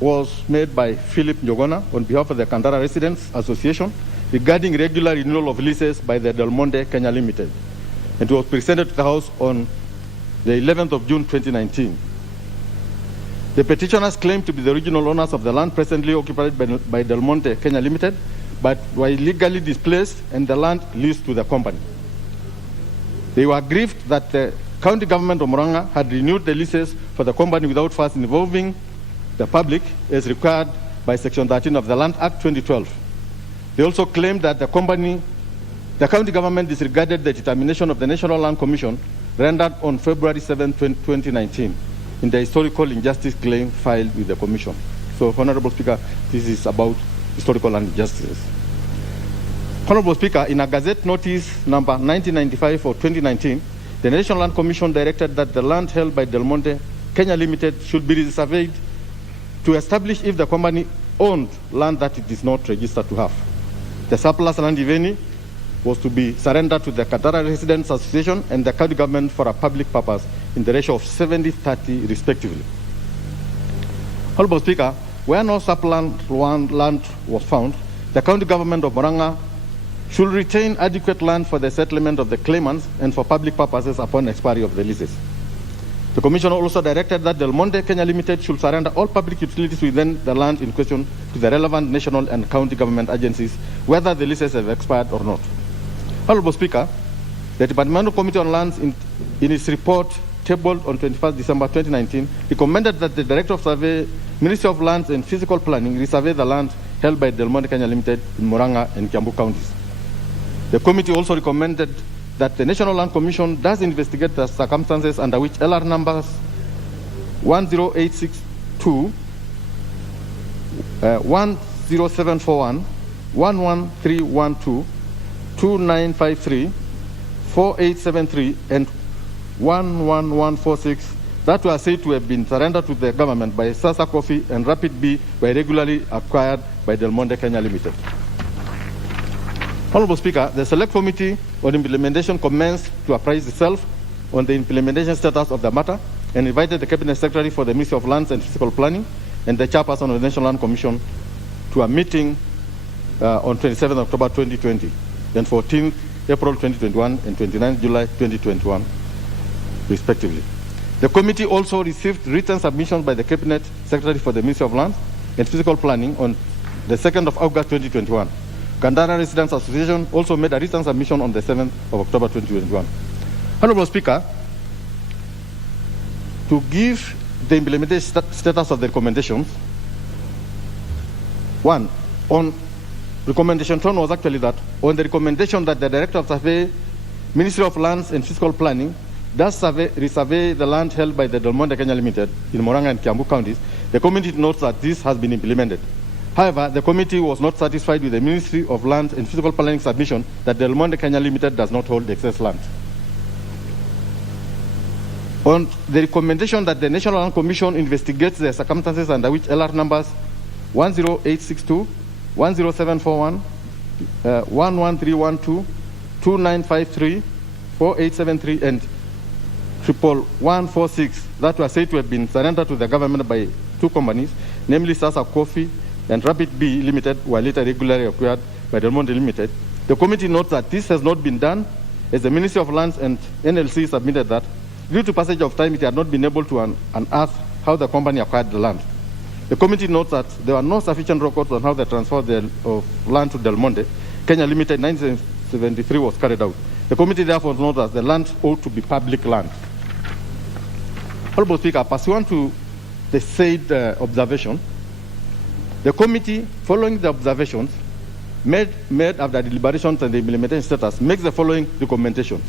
was made by Philip Njogona on behalf of the Kandara Residents Association regarding regular renewal of leases by the Del Monte Kenya Limited. It was presented to the House on the 11th of June 2019. The petitioners claim to be the original owners of the land presently occupied by Del Monte Kenya Limited, but were illegally displaced and the land leased to the company. They were aggrieved that the county government of Murang'a had renewed the leases for the company without first involving the public as required by Section 13 of the Land Act 2012. They also claimed that the county government disregarded the determination of the National Land Commission rendered on February 7, 2019 in the historical injustice claim filed with the Commission. So, Honorable Speaker, this is about historical injustices. Honorable Speaker, in a Gazette Notice number 1995 for 2019, the National Land Commission directed that the land held by Del Monte Kenya Limited should be resurveyed to establish if the company owned land that it is not registered to have. The surplus land, if any, was to be surrendered to the Kandara Residents Association and the county government for a public purpose in the ratio of 70-30 respectively. Honorable Speaker, where no surplus land was found, the county government of Murang'a should retain adequate land for the settlement of the claimants and for public purposes upon expiry of the leases. The Commission also directed that Del Monte Kenya Limited should surrender all public utilities within the land in question to the relevant national and county government agencies, whether the leases have expired or not. Honorable Speaker, the Departmental Committee on Lands in its report tabled on 21st December 2019 recommended that the Director of Survey, Ministry of Lands and Physical Planning resurvey the land held by Del Monte Kenya Limited in Murang'a and Kiambu counties. The committee also recommended that the National Land Commission does investigate the circumstances under which LR numbers 10862, 10741, 11312, 2953, 4873, and 11146 that were said to have been surrendered to the government by Sasa Coffee and Rapid B were regularly acquired by Del Monte Kenya Limited. Honorable Speaker, the Select Committee on Implementation commenced to apprise itself on the implementation status of the matter and invited the Cabinet Secretary for the Ministry of Lands and Physical Planning and the Chairperson of the National Land Commission to a meeting on 27 October 2020 and 14 April 2021 and 29 July 2021, respectively. The committee also received written submissions by the Cabinet Secretary for the Ministry of Lands and Physical Planning on the 2nd of August 2021. Kandara Residents Association also made a written submission on the 7th of October 2021. Honorable Speaker, to give the implementation status of the recommendations, one, on recommendation 1 was actually that on the recommendation that the Director of Survey, Ministry of Lands and Physical Planning does resurvey the land held by the Del Monte Kenya Limited in Murang'a and Kiambu counties, the committee notes that this has been implemented. However, the committee was not satisfied with the Ministry of Land and Physical Planning submission that Del Monte Kenya Limited does not hold excess land. On the recommendation that the National Land Commission investigates the circumstances under which LR numbers 10862, 10741, 11312, 2953, 4873, and 11146 that were said to have been surrendered to the government by two companies, namely Sasa Coffee and Rapid B Limited, were later regularly acquired by Del Monte Limited. The committee notes that this has not been done, as the Ministry of Lands and NLC submitted that, due to passage of time, it had not been able to unearth how the company acquired the land. The committee notes that there are no sufficient records on how the transfer of land to Del Monte Kenya Limited 1973 was carried out. The committee therefore notes that the land ought to be public land. Honorable Speaker, pursuant to the said observation, the committee, following the observations made after deliberations and the implementation status, makes the following recommendations.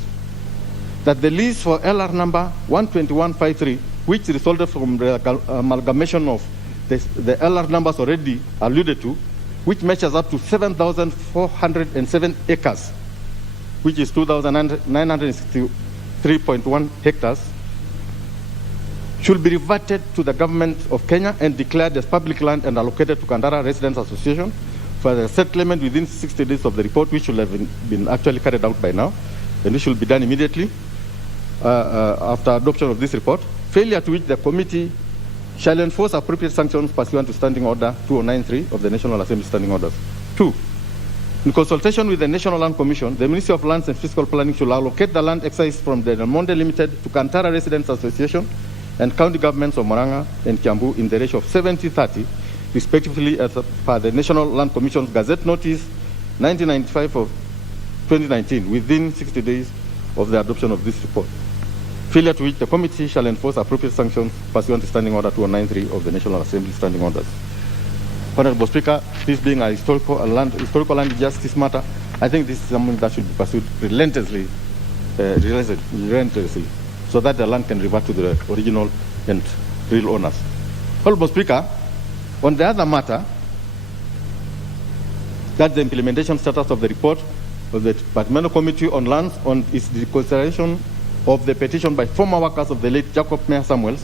That the lease for LR number 12153, which resulted from the amalgamation of the LR numbers already alluded to, which measures up to 7,407 acres, which is 2,963.1 hectares, should be reverted to the government of Kenya and declared as public land and allocated to Kandara Residents Association for the settlement within 60 days of the report, which should have been actually carried out by now, and this should be done immediately after adoption of this report, failure to which the committee shall enforce appropriate sanctions pursuant to Standing Order 2093 of the National Assembly Standing Orders. 2. In consultation with the National Land Commission, the Ministry of Lands and Fiscal Planning should allocate the land excised from the Del Monte Limited to Kantara Residents Association and county governments of Murang'a and Kiambu in the ratio of 70-30, respectively, as per the National Land Commission's Gazette Notice 1995 of 2019, within 60 days of the adoption of this report. Failure to which the committee shall enforce appropriate sanctions pursuant to Standing Order 2093 of the National Assembly Standing Orders. Honorable Speaker, this being a historical land justice matter, I think this is something that should be pursued relentlessly, so that the land can revert to the original and real owners. Honorable Speaker, on the other matter, that's the implementation status of the report of the Departmental Committee on Lands on its consideration of the petition by former workers of the late Jacob Mayor Samuels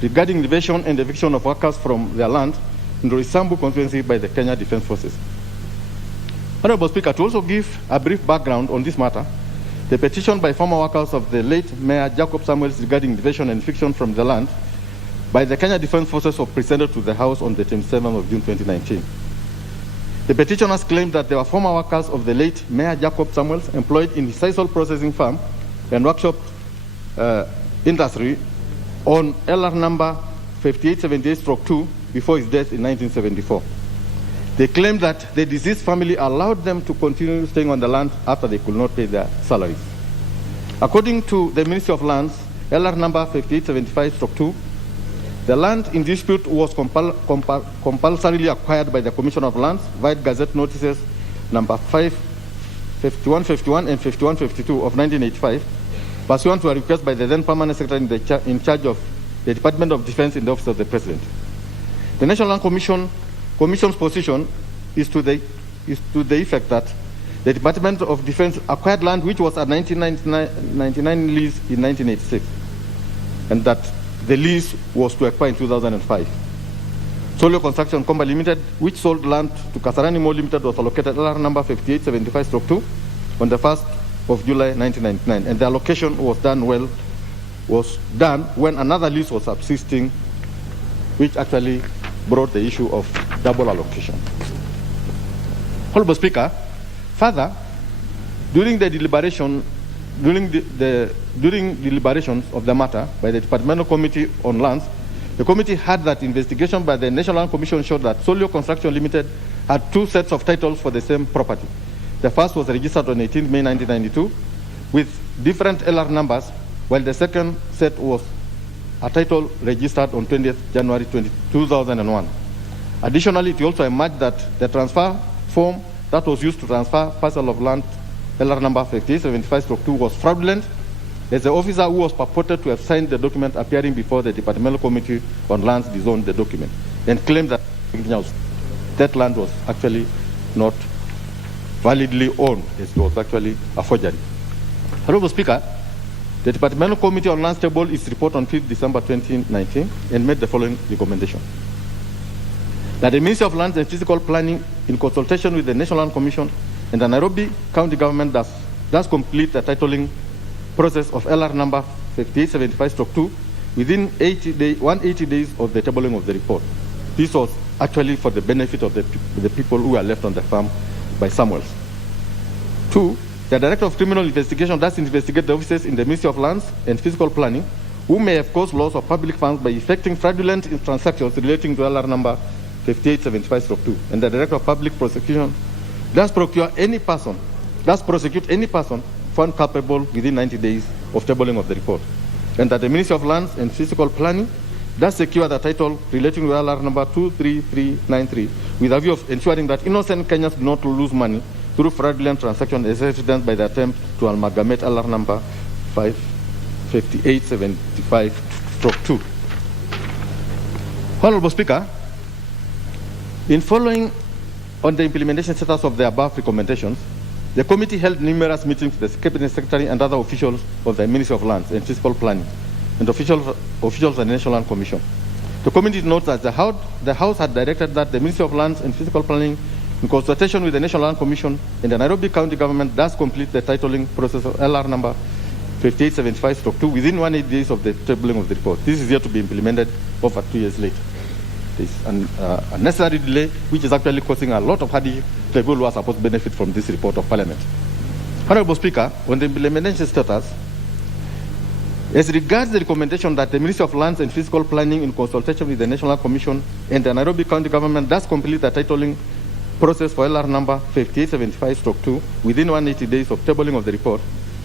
regarding evasion and eviction of workers from their land in the Roysambu constituency by the Kenya Defence Forces. Honorable Speaker, to also give a brief background on this matter, the petition by former workers of the late Mayor Jacob Samuels regarding evasion and eviction from the land by the Kenya Defence Forces was presented to the House on the 27th of June 2019. The petitioners claimed that they were former workers of the late Mayor Jacob Samuels employed in his sisal processing farm and workshop industry on LR number 5878/2 before his death in 1974. They claimed that the deceased family allowed them to continue staying on the land after they could not pay their salaries. According to the Ministry of Lands, LR number 5875/2, the land in dispute was compulsorily acquired by the Commission of Lands via Gazette Notices number 5151 and 5152 of 1985, pursuant to a request by the then Permanent Secretary in charge of the Department of Defense in the Office of the President. The National Land Commission's position is to the effect that the Department of Defense acquired land which was at 1999 lease in 1986, and that the lease was to expire in 2005. Solio Construction Company Limited, which sold land to Kasarani Mall Limited, was allocated LR number 5875/2 on the 1st of July 1999, and the allocation was done when another lease was subsisting, which actually brought the issue of double allocation. Honorable Speaker, further, during deliberations of the matter by the Departmental Committee on Lands, the committee had that investigation by the National Land Commission showed that Solio Construction Limited had two sets of titles for the same property. The first was registered on 18 May 1992 with different LR numbers, while the second set was a title registered on 20th January 2001. Additionally, it also emerged that the transfer form that was used to transfer parcel of land LR number 5875/2 was fraudulent, as the officer who was purported to have signed the document appearing before the Departmental Committee on Lands disowned the document and claimed that that land was actually not validly owned, as it was actually a forgery. Honorable Speaker, the Departmental Committee on Lands tabled its report on 5th December 2019 and made the following recommendation: that the Ministry of Lands and Physical Planning, in consultation with the National Land Commission and the Nairobi County Government, does complete the titling process of LR number 5875/2 within 180 days of the tabling of the report. This was actually for the benefit of the people who were left on the farm by Samuels. 2, the Director of Criminal Investigation does investigate the officers in the Ministry of Lands and Physical Planning who may have caused loss of public funds by effecting fraudulent transactions relating to LR number 5875/2, and the Director of Public Prosecution does prosecute any person found culpable within 90 days of tabling of the report, and that the Ministry of Lands and Physical Planning does secure the title relating to LR number 23393 with a view of ensuring that innocent Kenyans do not lose money through fraudulent transactions as evidenced by the attempt to amalgamate LR number 5875/2. Honorable Speaker, in following on the implementation status of the above recommendations, the committee held numerous meetings with the Cabinet Secretary and other officials of the Ministry of Lands and Physical Planning and officials of the National Land Commission. The committee notes that the House had directed that the Ministry of Lands and Physical Planning, in consultation with the National Land Commission and the Nairobi County Government, does complete the titling process of LR number 5875/2 within 180 days of the tabling of the report. This is yet to be implemented over 2 years later. There's an unnecessary delay, which is actually causing a lot of hardship to people who are supposed to benefit from this report of Parliament. Honorable Speaker, on the implementation status, as regards the recommendation that the Ministry of Lands and Physical Planning, in consultation with the National Commission and the Nairobi County Government, does complete the titling process for LR number 5875/2 within 180 days of tabling of the report,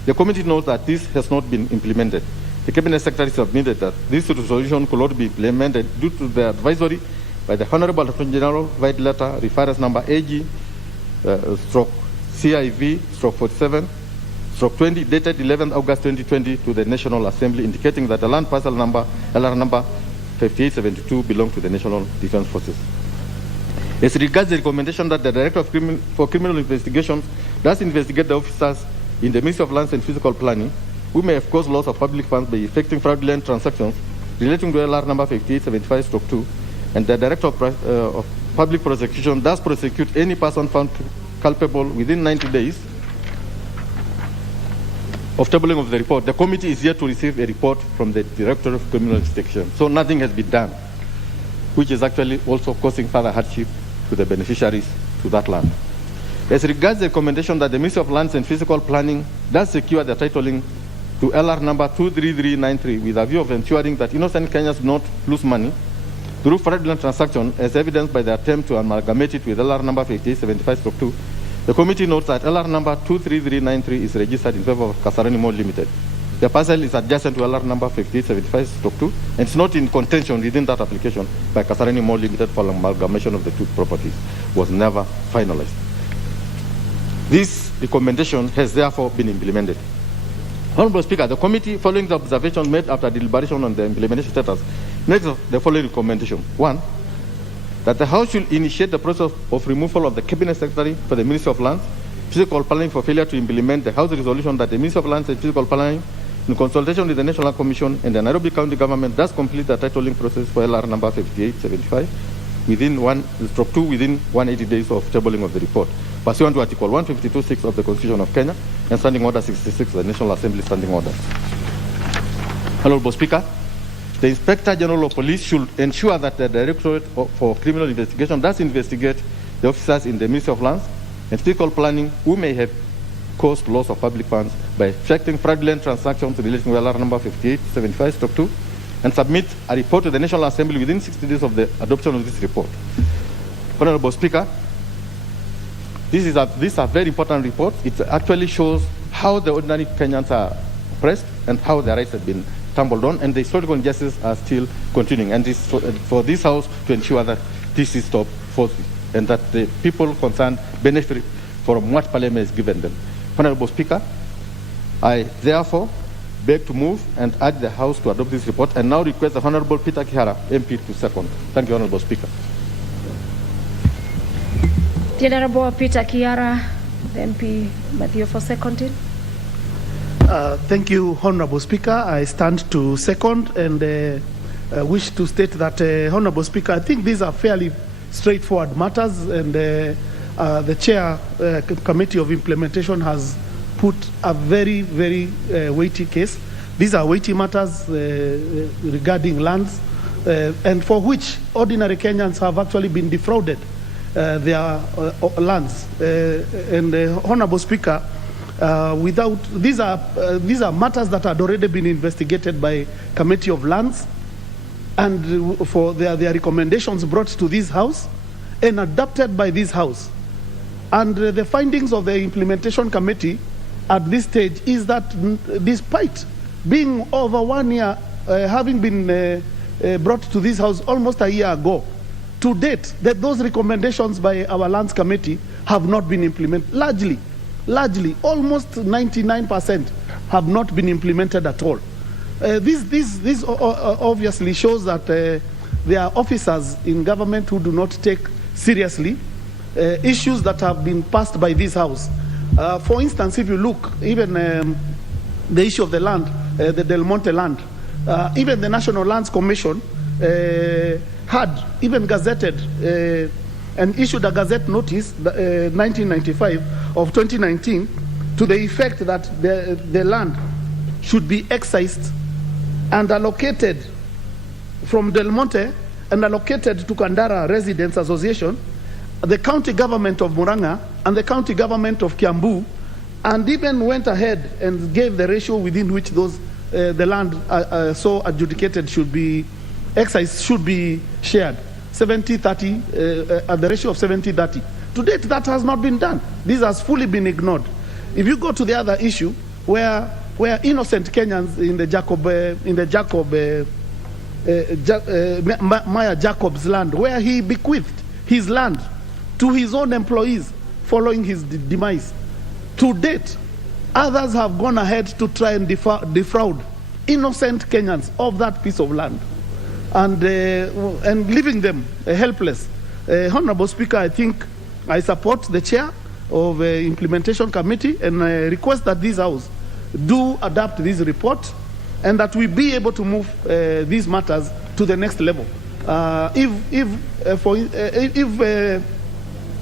the committee knows that this has not been implemented. The Cabinet Secretary submitted that this resolution could not be implemented due to the advisory by the Honorable Attorney General via letter reference number AG/CIV/47/20 dated 11th August 2020 to the National Assembly, indicating that the land parcel number LR number 5872 belongs to the National Defence Forces. As regards the recommendation that the Director for Criminal Investigations does investigate the officers in the Ministry of Lands and Physical Planning who may have caused loss of public funds by effecting fraudulent transactions relating to LR number 5875/2, and the Director of Public Prosecution does prosecute any person found culpable within 90 days of tabling of the report. The committee is yet to receive a report from the Director of Criminal Investigation. So nothing has been done, which is actually also causing further hardship to the beneficiaries to that land. As regards the recommendation that the Ministry of Lands and Physical Planning does secure the titling to LR number 23393 with a view of ensuring that innocent Kenyans do not lose money through fraudulent transaction, as evidenced by the attempt to amalgamate it with LR number 5875/2, the committee notes that LR number 23393 is registered in favor of Kasarani Mall Limited. The parcel is adjacent to LR number 5875/2 and it's not in contention within that application by Kasarani Mall Limited for amalgamation of the two properties was never finalized. This recommendation has therefore been implemented. Honorable Speaker, the committee, following the observations made after deliberation on the implementation status, makes the following recommendation. 1, that the House should initiate the process of removal of the Cabinet Secretary for the Ministry of Lands, Physical Planning for failure to implement the House resolution that the Ministry of Lands and Physical Planning, in consultation with the National Commission and the Nairobi County Government, does complete the titling process for LR number 5875 within 180 days of tabling of the report, pursuant to Article 152(6) of the Constitution of Kenya and Standing Order 66 of the National Assembly Standing Orders. Honorable Speaker, the Inspector General of Police should ensure that the Directorate for Criminal Investigation does investigate the officers in the Ministry of Lands and Physical Planning who may have caused loss of public funds by effecting fraudulent transactions relating to LR number 5875/2 and submit a report to the National Assembly within 60 days of the adoption of this report. Honorable Speaker, this is a very important report. It actually shows how the ordinary Kenyans are oppressed and how their rights have been tumbled on, and the historical injustices are still continuing. And it's for this House to ensure that this is stopped forthwith and that the people concerned benefit from what Parliament has given them. Honorable Speaker, I therefore beg to move and urge the House to adopt this report, and now request the Honorable Peter Kihara, MP, to second. Thank you, Honorable Speaker. The Honorable Peter Kihara, the MP, Matthew, for seconding. Thank you, Honorable Speaker. I stand to second and wish to state that, Honorable Speaker, I think these are fairly straightforward matters, and the Chair Committee of Implementation has put a very, very weighty case. These are weighty matters regarding lands and for which ordinary Kenyans have actually been defrauded their lands. Honorable Speaker, these are matters that had already been investigated by Committee of Lands, and for their recommendations brought to this House and adopted by this House. And the findings of the Implementation Committee at this stage is that despite being over 1 year, having been brought to this House almost a year ago, to date, that those recommendations by our Lands Committee have not been implemented. Largely, almost 99% have not been implemented at all. This obviously shows that there are officers in government who do not take seriously issues that have been passed by this House. For instance, if you look, even the issue of the land, the Del Monte land, even the National Lands Commission had even gazetted and issued a gazette notice, 1995 of 2019, to the effect that the land should be excised and allocated from Del Monte and allocated to Kandara Residents Association, the county government of Murang'a and the county government of Kiambu, and even went ahead and gave the ratio within which those the land so adjudicated should be excised, should be shared, 70-30, at the ratio of 70-30. To date, that has not been done. This has fully been ignored. If you go to the other issue, where innocent Kenyans in the Maya Jacob's land, where he bequeathed his land to his own employees following his demise. To date, others have gone ahead to try and defraud innocent Kenyans of that piece of land and leaving them helpless. Honorable Speaker, I think I support the chair of the implementation committee and request that this House do adopt this report and that we be able to move these matters to the next level. If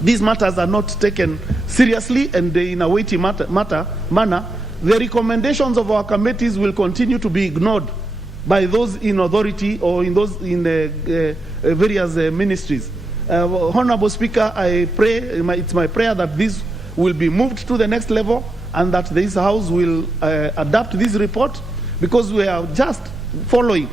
these matters are not taken seriously and in a weighty manner, the recommendations of our committees will continue to be ignored by those in authority or in those in various ministries. Honorable Speaker, I pray, it's my prayer that this will be moved to the next level and that this House will adopt this report, because we are just following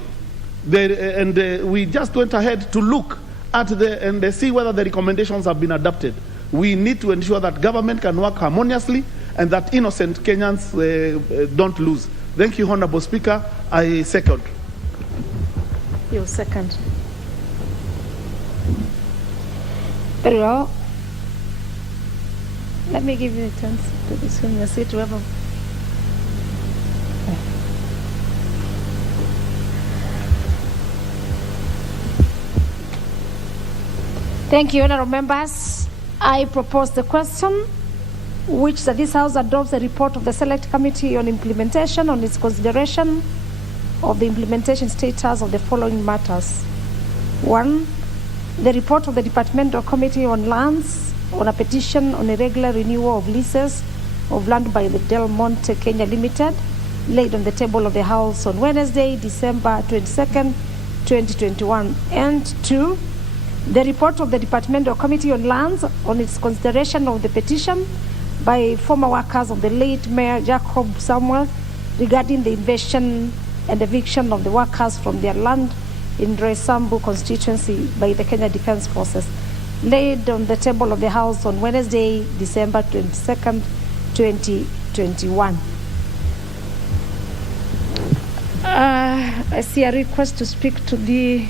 we just went ahead to look at and see whether the recommendations have been adopted. We need to ensure that government can work harmoniously and that innocent Kenyans don't lose. Thank you, Honorable Speaker. I second. You second. Very well. Let me give you a chance to resume your seat, whoever. Thank you, honorable members. I propose the question, which that this House adopts the report of the Select Committee on Implementation on its consideration of the implementation status of the following matters. 1, the report of the Departmental Committee on Lands on a petition on irregular renewal of leases of land by the Del Monte Kenya Limited, laid on the table of the House on Wednesday, December 22nd, 2021. And 2, the report of the Departmental Committee on Lands on its consideration of the petition by former workers of the late Mayor Jacob Samuel regarding the invasion and eviction of the workers from their land in Roysambu constituency by the Kenya Defence Forces, laid on the table of the House on Wednesday, December 22nd, 2021. I see a request to speak to the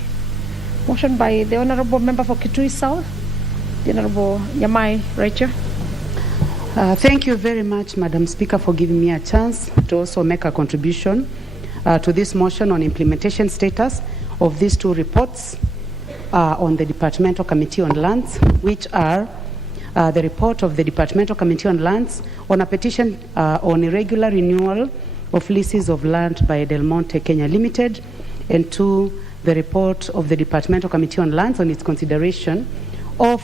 motion by the Honourable Member for Kitui South, the Honourable Nyamai Rachel. Thank you very much, Madam Speaker, for giving me a chance to also make a contribution to this motion on implementation status of these two reports on the Departmental Committee on Lands, which are the report of the Departmental Committee on Lands on a petition on irregular renewal of leases of land by Del Monte Kenya Limited, and 2, the report of the Departmental Committee on Lands on its consideration of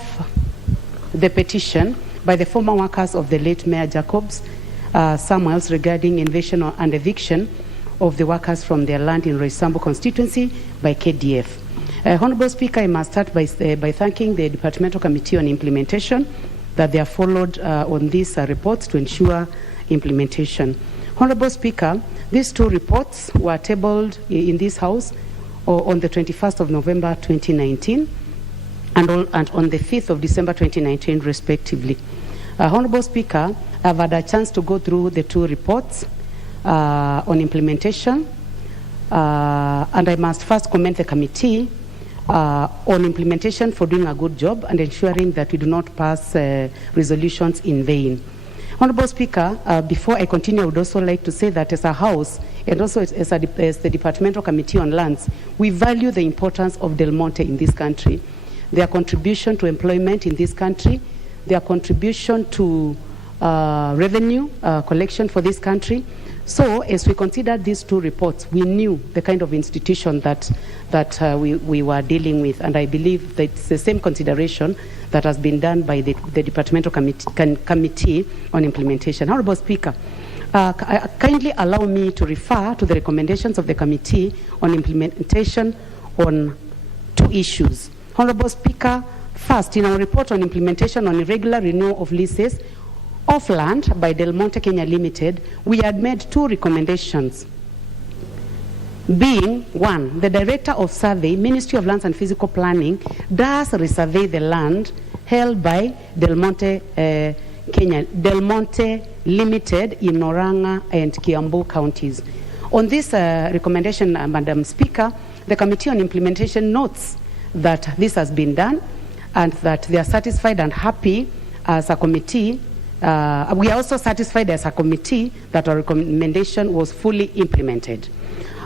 the petition by the former workers of the late Mayor Jacobs Samuels regarding invasion and eviction of the workers from their land in Roysambu constituency by KDF. Honorable Speaker, I must start by thanking the Departmental Committee on Implementation that they have followed on these reports to ensure implementation. Honorable Speaker, these two reports were tabled in this House on the 21st of November 2019 and on the 5th of December 2019 respectively. Honorable Speaker, I've had a chance to go through the two reports on implementation, and I must first commend the committee on implementation for doing a good job and ensuring that we do not pass resolutions in vain. Honorable Speaker, before I continue, I would also like to say that as a House and also as the Departmental Committee on Lands, we value the importance of Del Monte in this country, their contribution to employment in this country, their contribution to revenue collection for this country. So as we considered these two reports, we knew the kind of institution that we were dealing with, and I believe that it's the same consideration that has been done by the Departmental Committee on Implementation. Honorable Speaker, Kindly allow me to refer to the recommendations of the Committee on Implementation on 2 issues. Honorable Speaker, first, in our report on implementation on irregular renewal of leases of land by Del Monte Kenya Limited, we had made 2 recommendations. Being, 1, the Director of Survey, Ministry of Lands and Physical Planning, does resurvey the land held by Del Monte Limited in Oranga and Kiambu counties. On this recommendation, Madam Speaker, the Committee on Implementation notes that this has been done and that they are satisfied and happy as a committee. We are also satisfied as a committee that our recommendation was fully implemented.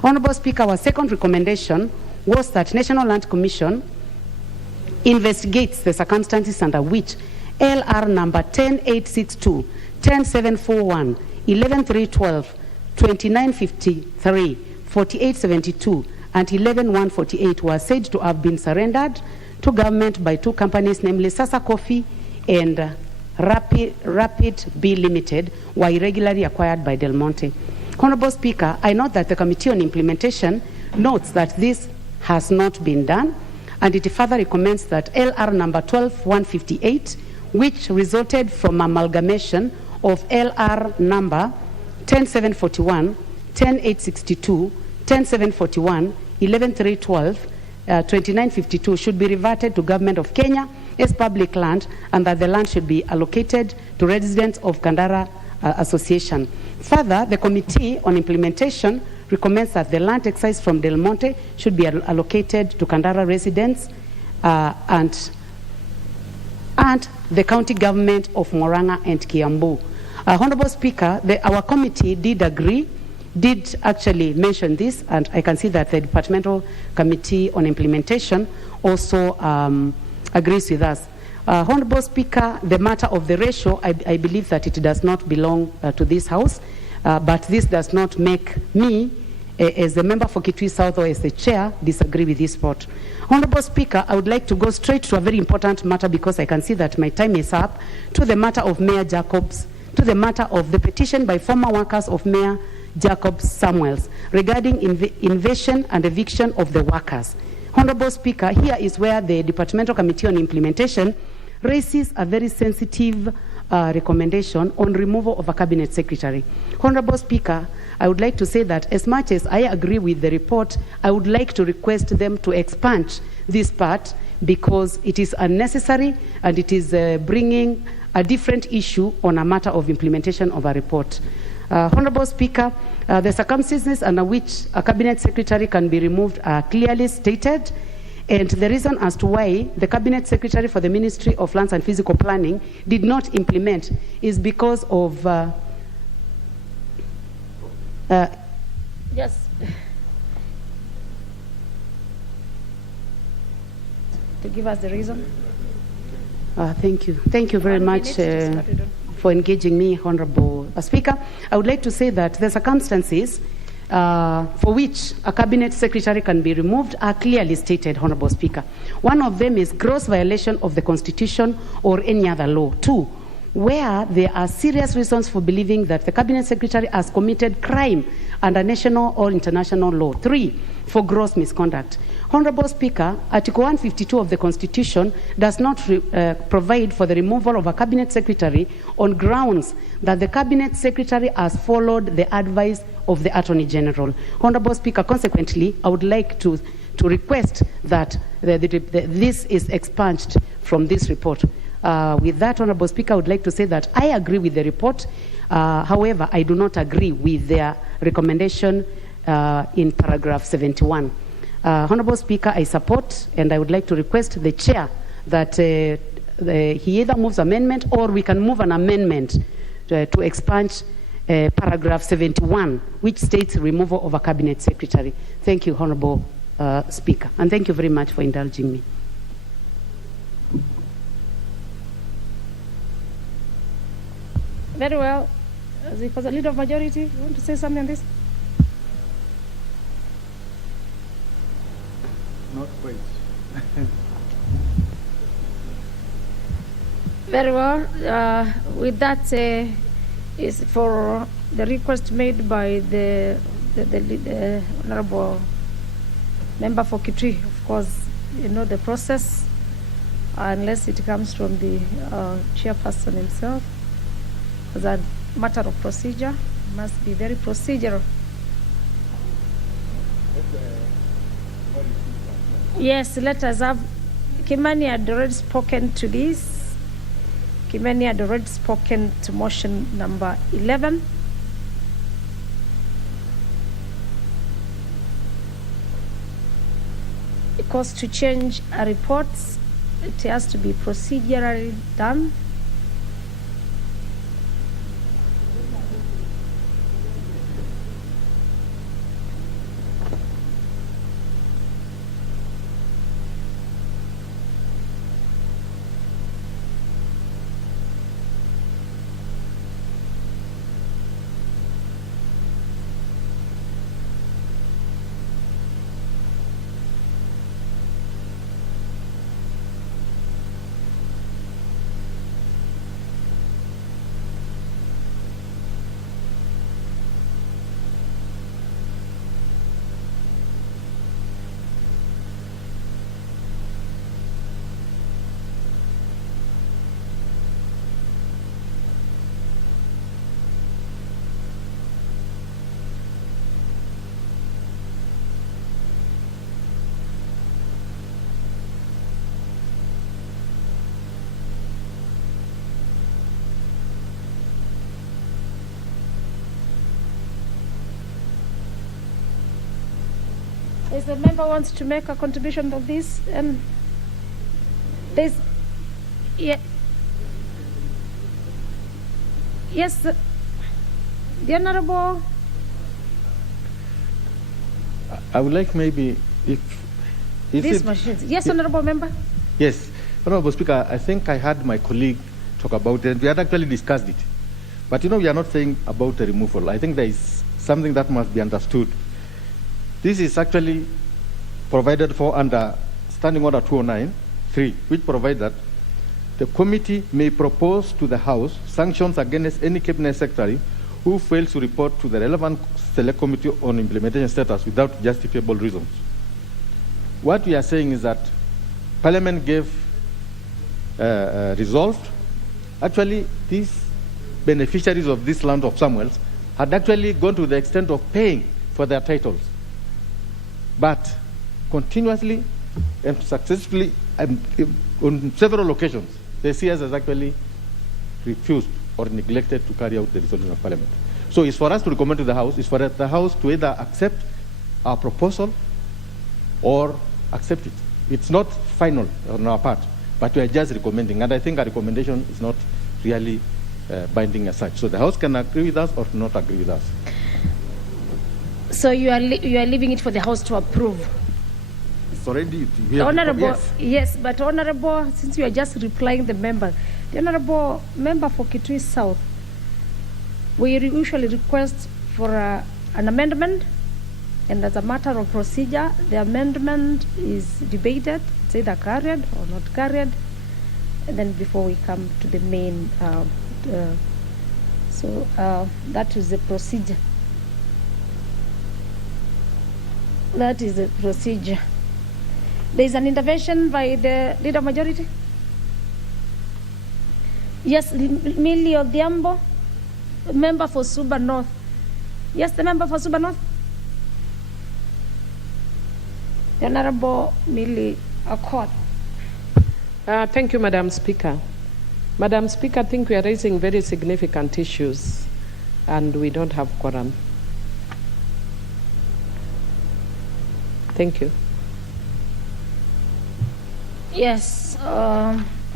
Honorable Speaker, our second recommendation was that National Land Commission investigates the circumstances under which LR number 10862, 10741, 11312, 2953, 4872, and 11148 were said to have been surrendered to government by 2 companies, namely Sasa Coffee and Rapid B Limited, were irregularly acquired by Del Monte. Honorable Speaker, I note that the Committee on Implementation notes that this has not been done, and it further recommends that LR number 12158, which resulted from amalgamation of LR number 10741, 10862, 10741, 11312, 2952 should be reverted to Government of Kenya as public land, and that the land should be allocated to residents of Kandara Association. Further, the Committee on Implementation recommends that the land excised from Del Monte should be allocated to Kandara residents and the county government of Moranga and Kiambu. Honorable Speaker, our committee did actually mention this, and I can see that the Departmental Committee on Implementation also agrees with us. Honorable Speaker, the matter of the ratio, I believe that it does not belong to this House, but this does not make me, as a member for Kitui South or as the chair, disagree with this vote. Honorable Speaker, I would like to go straight to a very important matter because I can see that my time is up, to the matter of Mayor Jacobs, to the matter of the petition by former workers of Mayor Jacobs Samuels regarding invasion and eviction of the workers. Honorable Speaker, here is where the Departmental Committee on Implementation raises a very sensitive recommendation on removal of a cabinet secretary. Honorable Speaker, I would like to say that as much as I agree with the report, I would like to request them to expand this part because it is unnecessary and it is bringing a different issue on a matter of implementation of a report. Honorable Speaker, the circumstances under which a cabinet secretary can be removed are clearly stated, and the reason as to why the cabinet secretary for the Ministry of Lands and Physical Planning did not implement is because of Yes. To give us the reason. Thank you. Thank you very much for engaging me, Honorable Speaker. I would like to say that the circumstances for which a cabinet secretary can be removed are clearly stated, Honorable Speaker. One of them is gross violation of the Constitution or any other law. 2, where there are serious reasons for believing that the cabinet secretary has committed crime under national or international law. 3, for gross misconduct. Honorable Speaker, Article 152 of the Constitution does not provide for the removal of a cabinet secretary on grounds that the cabinet secretary has followed the advice of the Attorney General. Honorable Speaker, consequently, I would like to request that this is expunged from this report. With that, Honorable Speaker, I would like to say that I agree with the report. However, I do not agree with their recommendation in paragraph 71. Honorable Speaker, I support and I would like to request the chair that he either moves amendment or we can move an amendment to expunge paragraph 71, which states removal of a cabinet secretary. Thank you, Honorable Speaker, and thank you very much for indulging me. Very well. For the leader of majority, you want to say something on this? Not quite. Very well. With that, is for the request made by the Honorable Member for Kitui. Of course, you know the process, unless it comes from the chairperson himself. As a matter of procedure, must be very procedural. Yes, let us have. Kimani had already spoken to this. Kimani had already spoken to motion number 11. Because to change a report, it has to be procedurally done. If the member wants to make a contribution of this, there's, yeah, yes, the Honorable. I would like maybe if These machines. Yes, Honorable Member. Yes, Honorable Speaker, I think I had my colleague talk about it. We had actually discussed it. But you know, we are not saying about the removal. I think there is something that must be understood. This is actually provided for under Standing Order 209(3), which provides that the committee may propose to the House sanctions against any cabinet secretary who fails to report to the relevant select committee on implementation status without justifiable reasons. What we are saying is that Parliament gave resolved. Actually, these beneficiaries of this land of Samuels had actually gone to the extent of paying for their titles. But continuously and successfully, on several occasions, the CS has actually refused or neglected to carry out the resolution of Parliament. So it's for us to recommend to the House, it's for the House to either accept our proposal or accept it. It's not final on our part, but we are just recommending, and I think our recommendation is not really binding as such. So the House can agree with us or not agree with us. So you are leaving it for the House to approve. It's already Honorable, yes, but Honorable, since you are just replying the member, the Honorable Member for Kitui South, we usually request for an amendment, and as a matter of procedure, the amendment is debated, it's either carried or not carried, and then before we come to the main, that is the procedure. That is the procedure. There is an intervention by the leader majority. Yes, Millie Odhiambo, member for Suba North. Yes, the member for Suba North. The Honorable Millie Accord. Thank you, Madam Speaker. Madam Speaker, I think we are raising very significant issues and we don't have quorum. Thank you. Yes,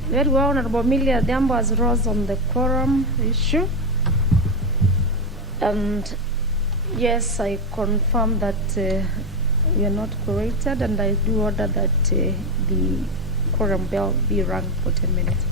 very well, Honorable Millie Odhiambo has rose on the quorum issue. And yes, I confirm that we are not corrected, and I do order that the quorum bell be rung for 10 minutes.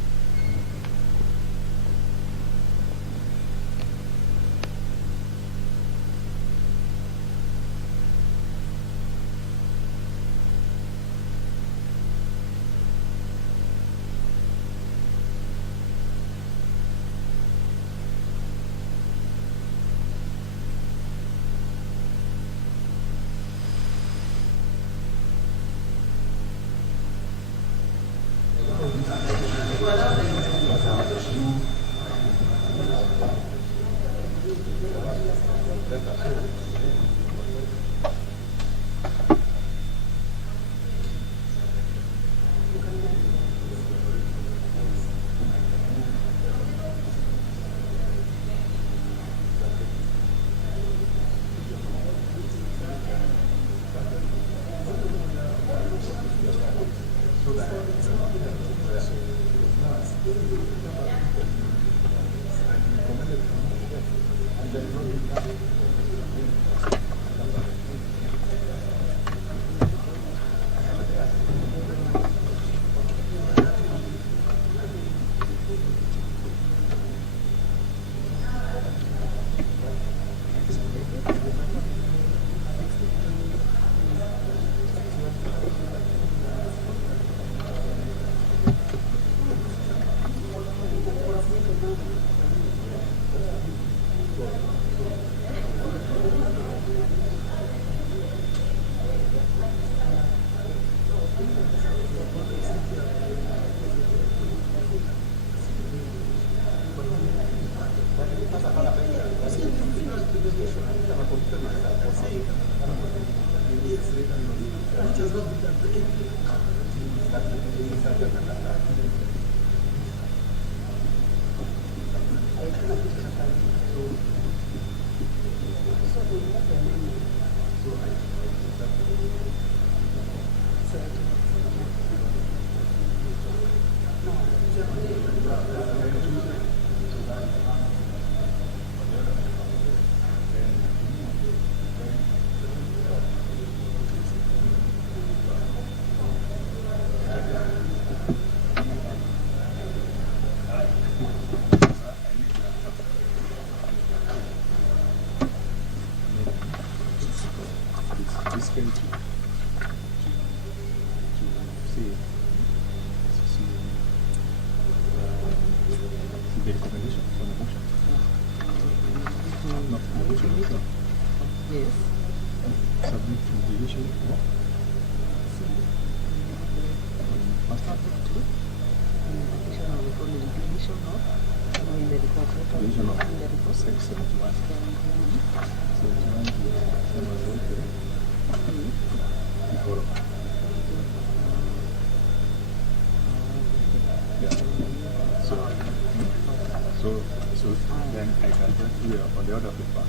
So then I can just do it on the other paper.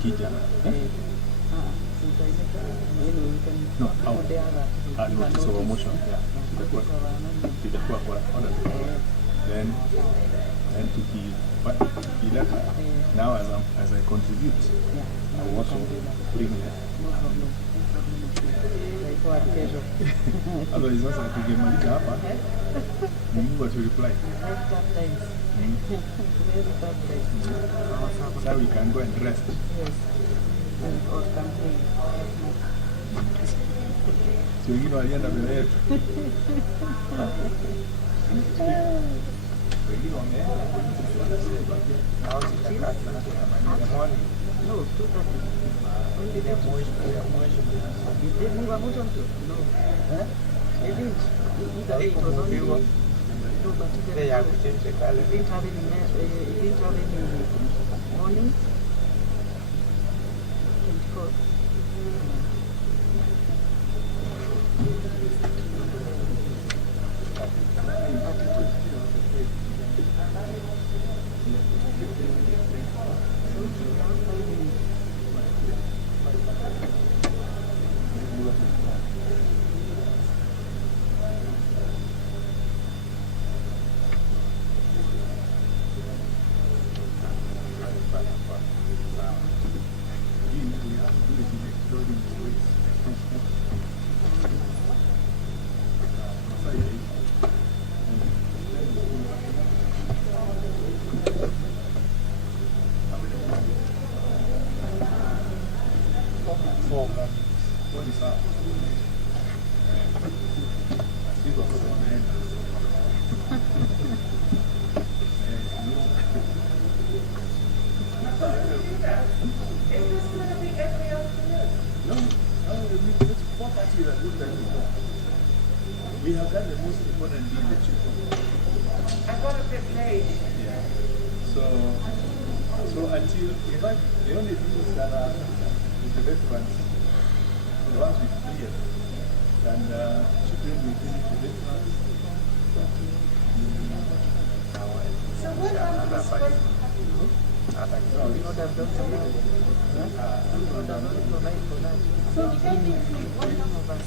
Kija. No, out. No, it's our motion. Yeah. Itakuwa kwa other paper. Then to the letter. Now as I contribute, I will also bring that. Otherwise, also to get my hapa, Mungu to reply. So we can go and rest. Yes. Or campaign. So you know, at the end of the day, no, 2:30. Only that. Did they move a motion to? No. They didn't. Either it was only. No, but it didn't have any morning. 24. We have done the most important deal that you do. I got a bit late. Yeah. So until, in fact, the only things that are the best ones, the ones we cleared, and children we finish the best ones. So what happened? No, you would have done something. You would have not provided for that. So technically, one of us.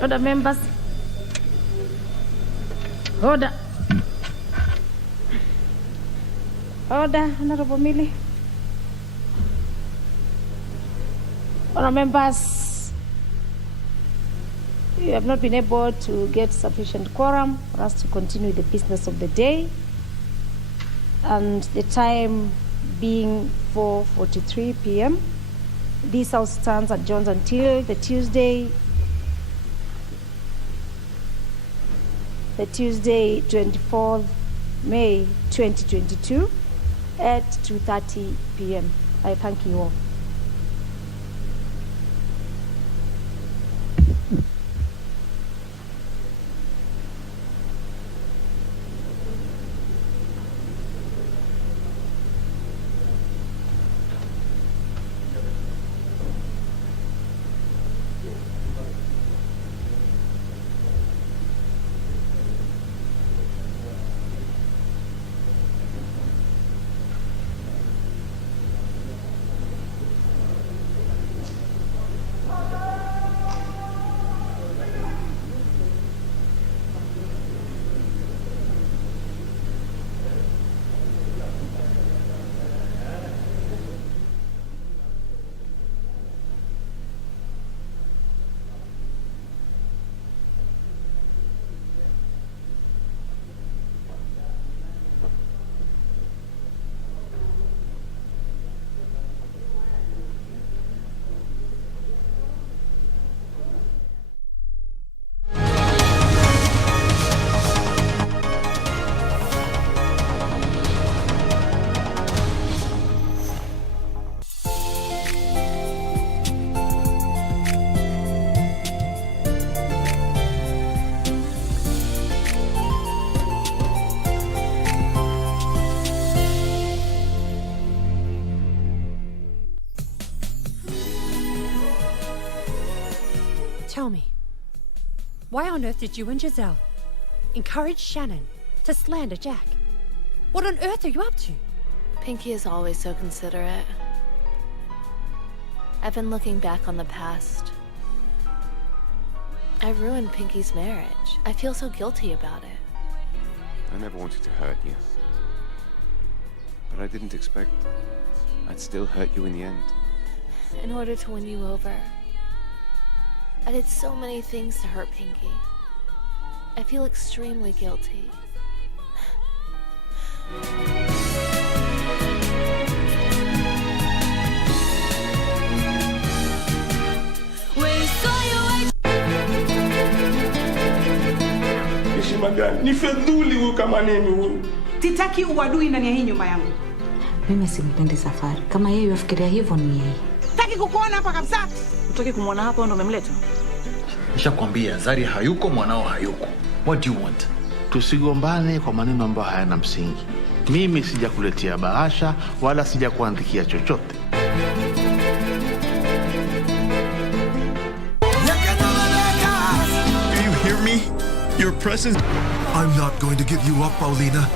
Order members. Order. Honorable Millie. Order members. We have not been able to get sufficient quorum for us to continue the business of the day, and the time being 4:43 p.m. This House stands adjourned until the Tuesday 24th May 2022 at 2:30 p.m. I thank you all. Tell me, why on earth did you and Giselle encourage Shannon to slander Jack? What on earth are you up to? Pinky is always so considerate. I've been looking back on the past. I ruined Pinky's marriage. I feel so guilty about it. I never wanted to hurt you. But I didn't expect I'd still hurt you in the end. In order to win you over, I did so many things to hurt Pinky. I feel extremely guilty. Ni fedhuli huyu kama nini huyu? Sitaki uadui ndani ya hii nyumba yangu. Mimi simpendi Safari. Kama yeye yafikiria hivyo ni yeye. Sitaki kukuona hapa kabisa. Utaki kumwona hapa ndo umemleta? Nishakwambia Zari hayuko, mwanao hayuko. What do you want? Tusigombane kwa maneno ambayo hayana msingi. Mimi sijakuletea bahasha wala sijakuandikia chochote. Do you hear me? Your presence. I'm not going to give you up, Paulina.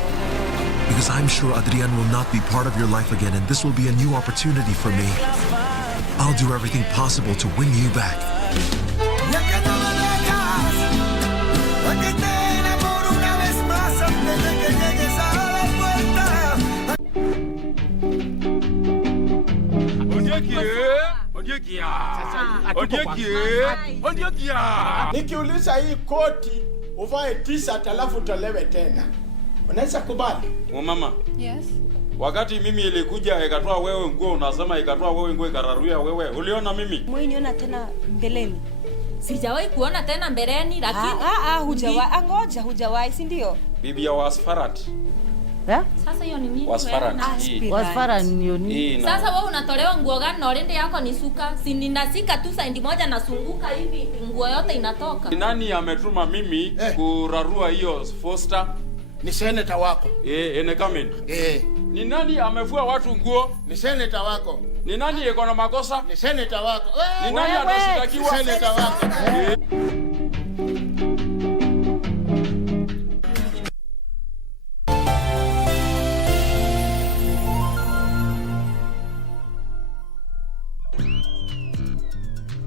Because I'm sure Adrian will not be part of your life again, and this will be a new opportunity for me. I'll do everything possible to win you back. Nikiuliza hii koti uvae t-shirt alafu utolewe tena, unaweza kubali? Mama. Yes. Wakati mimi ilikuja ikatoa wewe nguo, unasema ikatoa wewe nguo ikararuia wewe. Uliona mimi? Mwiniona tena mbeleni. Sijawahi kuona tena mbeleni, lakini hujawahi. Ngoja, hujawahi, si ndio? Bibi ya Wasfarat. Sasa hiyo ni nini? Wasfarat ni nini? Sasa wewe unatolewa nguo gani na orende yako ni suka? Si ninasika tu saindi moja nasunguka hivi nguo yote inatoka. Nani ametuma mimi kurarua hiyo Foster? Ni senator wako. Ene kamen. Ni nani amefua watu nguo? Ni senator wako. Ni nani yuko na makosa? Ni senator wako. Ni nani atashitakiwa? Ni senator wako.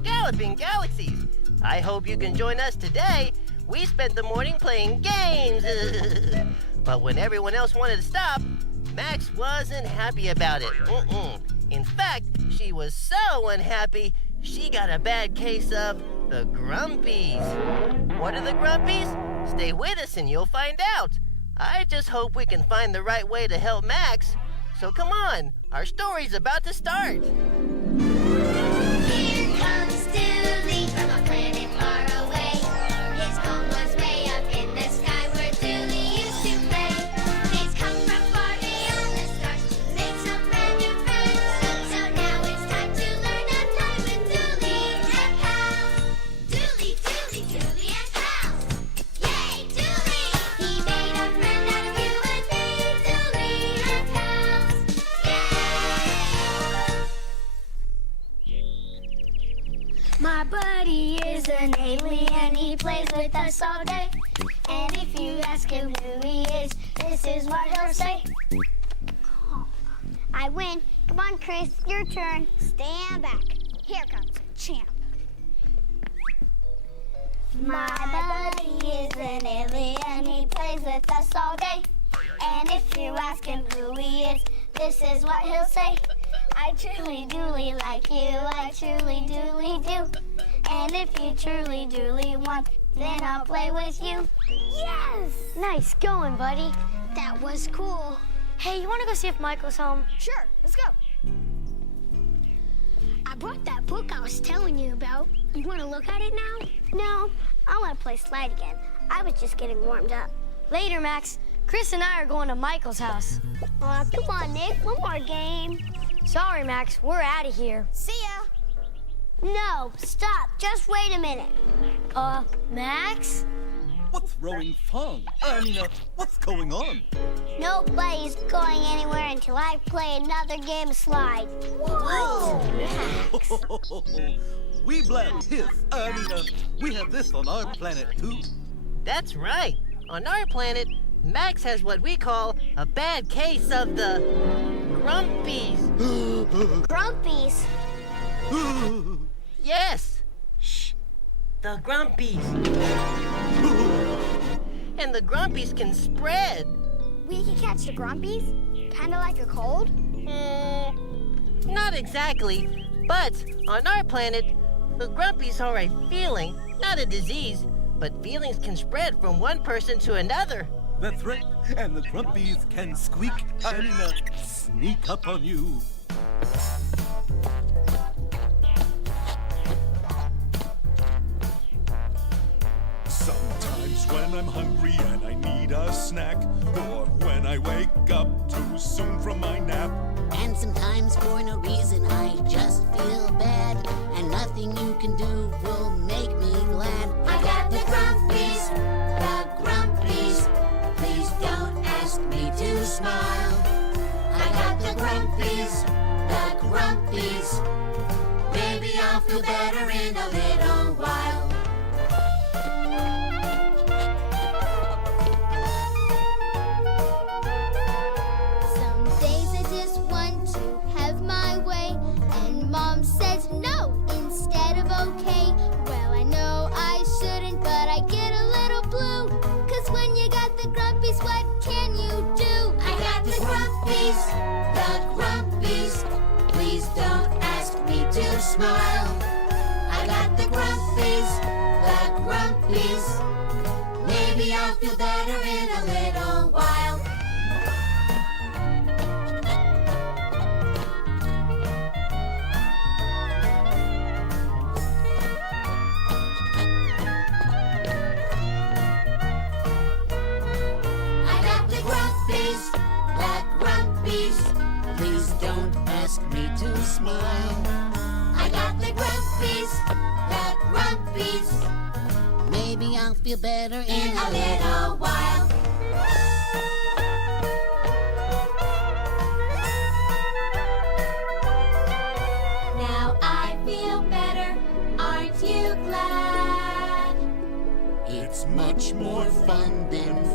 Galloping Galaxies. I hope you can join us today. We spent the morning playing games. But when everyone else wanted to stop, Max wasn't happy about it. In fact, she was so unhappy, she got a bad case of the grumpies. What are the grumpies? Stay with us and you'll find out. I just hope we can find the right way to help Max. So come on, our story's about to start. Here comes Dooley from a planet far away. His home was way up in the sky where Dooley used to play. He's come from far beyond the stars to make some brand new friends. So now it's time to learn and play with Dooley and pals. Dooley, Dooley, Dooley and pals. Yay, Dooley! He made a friend out of you and me. Dooley and pals. My buddy is an alien, he plays with us all day. And if you ask him who he is, this is what he'll say. I win. Come on, Chris, your turn. Stand back. Here comes champ. My buddy is an alien, he plays with us all day. And if you ask him who he is, this is what he'll say. I truly, duly like you, I truly, duly do. And if you truly, duly want, then I'll play with you. Yes! Nice going, buddy. That was cool. Hey, you want to go see if Michael's home? Sure, let's go. I brought that book I was telling you about. You want to look at it now? No, I want to play slide again. I was just getting warmed up. Later, Max. Chris and I are going to Michael's house. Aw, come on, Nick. One more game. Sorry, Max. We're out of here. See ya. No, stop. Just wait a minute. Max? What's throwing fun? What's going on? Nobody's going anywhere until I play another game of slide. Whoa! Max. we blab his. We have this on our planet too. That's right. On our planet, Max has what we call a bad case of the grumpies. Grumpies. Yes. Shh. The grumpies. And the grumpies can spread. We can catch the grumpies? Kinda like a cold? Not exactly. But on our planet, the grumpies are a feeling, not a disease. But feelings can spread from one person to another. That's right. And the grumpies can squeak, sneak up on you. Sometimes when I'm hungry and I need a snack, or when I wake up too soon from my nap. And sometimes for no reason I just feel bad, and nothing you can do will make me glad. I got the grumpies, please don't ask me to smile. I got the grumpies, maybe I'll feel better in a little while. Some days I just want to have my way, and Mom says no instead of okay. Well, I know I shouldn't, but I get a little blue, 'cause when you got the grumpies, what can you do? I got the grumpies, please don't ask me to smile. I got the grumpies, maybe I'll feel better in a little while. I got the grumpies, please don't ask me to smile. I got the grumpies, maybe I'll feel better in a little while. Now I feel better, aren't you glad? It's much more fun than